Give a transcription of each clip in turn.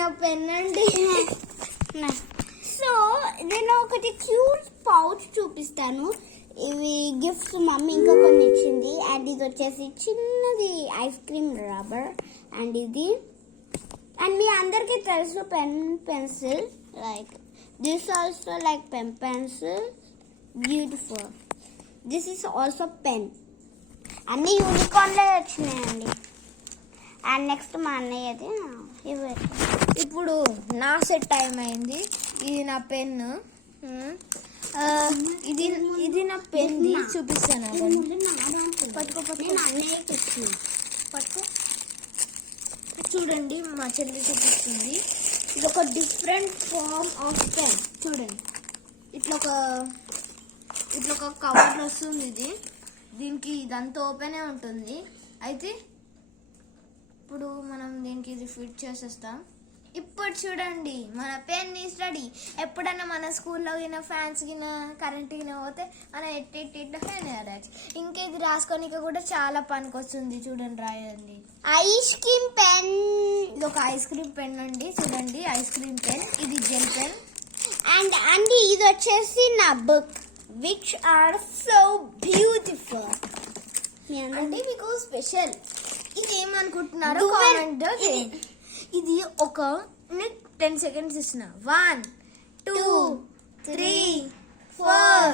నా పెన్ అండి. సో నేను ఒకటి క్యూట్ పౌచ్ చూపిస్తాను. ఇవి గిఫ్ట్స్ మమ్మీ ఇంకా కొన్ని ఇచ్చింది. అండ్ ఇది వచ్చేసి చిన్నది ఐస్ క్రీమ్ రబ్బర్. అండ్ ఇది అండ్ మీ అందరికీ తెలుసు pen pencil, like this also like pen pencil, beautiful. This is also pen. అన్ని యూనికార్న్లే వచ్చినాయండి. అండ్ నెక్స్ట్ మా అన్నయ్యది ఇవి. ఇప్పుడు నా సెట్ టైం అయింది. ఇది నా పెన్. ఇది నా పెన్ చూపిస్తాను. అన్నయ్యకి ఇచ్చింది. పట్టుకో. చూడండి మా చెల్లి చూపిస్తుంది. ఇది ఒక డిఫరెంట్ ఫార్మ్ ఆఫ్ పెన్. చూడండి ఇట్లా ఒక కవర్ వస్తుంది. దీనికి ఇదంతా ఓపెనే ఉంటుంది. అయితే ఇప్పుడు మనం దీనికి ఇది ఫిట్ చేసేస్తాం. ఇప్పుడు చూడండి మన పెన్ ఈస్ రెడీ. ఎప్పుడైనా మన స్కూల్లో గిన ఫ్యాన్స్ గిన కరెంట్ గిన పోతే మన ఎట్టిట్లా పెన్ రాయచ్చు. ఇంకా ఇది రాసుకోనికి కూడా చాలా పనికి వస్తుంది. చూడండి రాయండి. Ice cream pen. ఇది ఒక ఐస్ క్రీమ్ పెన్ అండి. చూడండి ఐస్ క్రీమ్ పెన్. ఇది జెల్ పెన్. అండ్ ఇది వచ్చేసి నా book which are so beautiful. అంటే మీకు స్పెషల్. ఇది ఏమనుకుంటున్నారు? ఇది ఒక 10 seconds ఇస్తున్నా. 1 2 3 4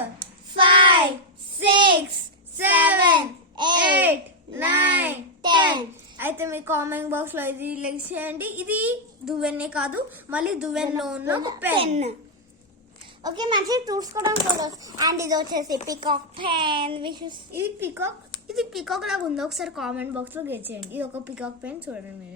5 6 7 8 9 10. అయితే మీ కామెంట్ బాక్స్ లో ఇది లైక్ చేయండి. ఇది దువ్వెన్నే కాదు, మళ్ళీ దువ్వెన్లో ఉన్న ఒక పెన్. ఓకే, మంచిగా చూసుకోవడం. అండ్ ఇది వచ్చేసి పికాక్ పెన్. ఇది పికాక్ లాగా ఉంది. ఒకసారి కామెంట్ బాక్స్ లో గెట్ చేయండి. ఇది ఒక పికాక్ పెన్. చూడండి.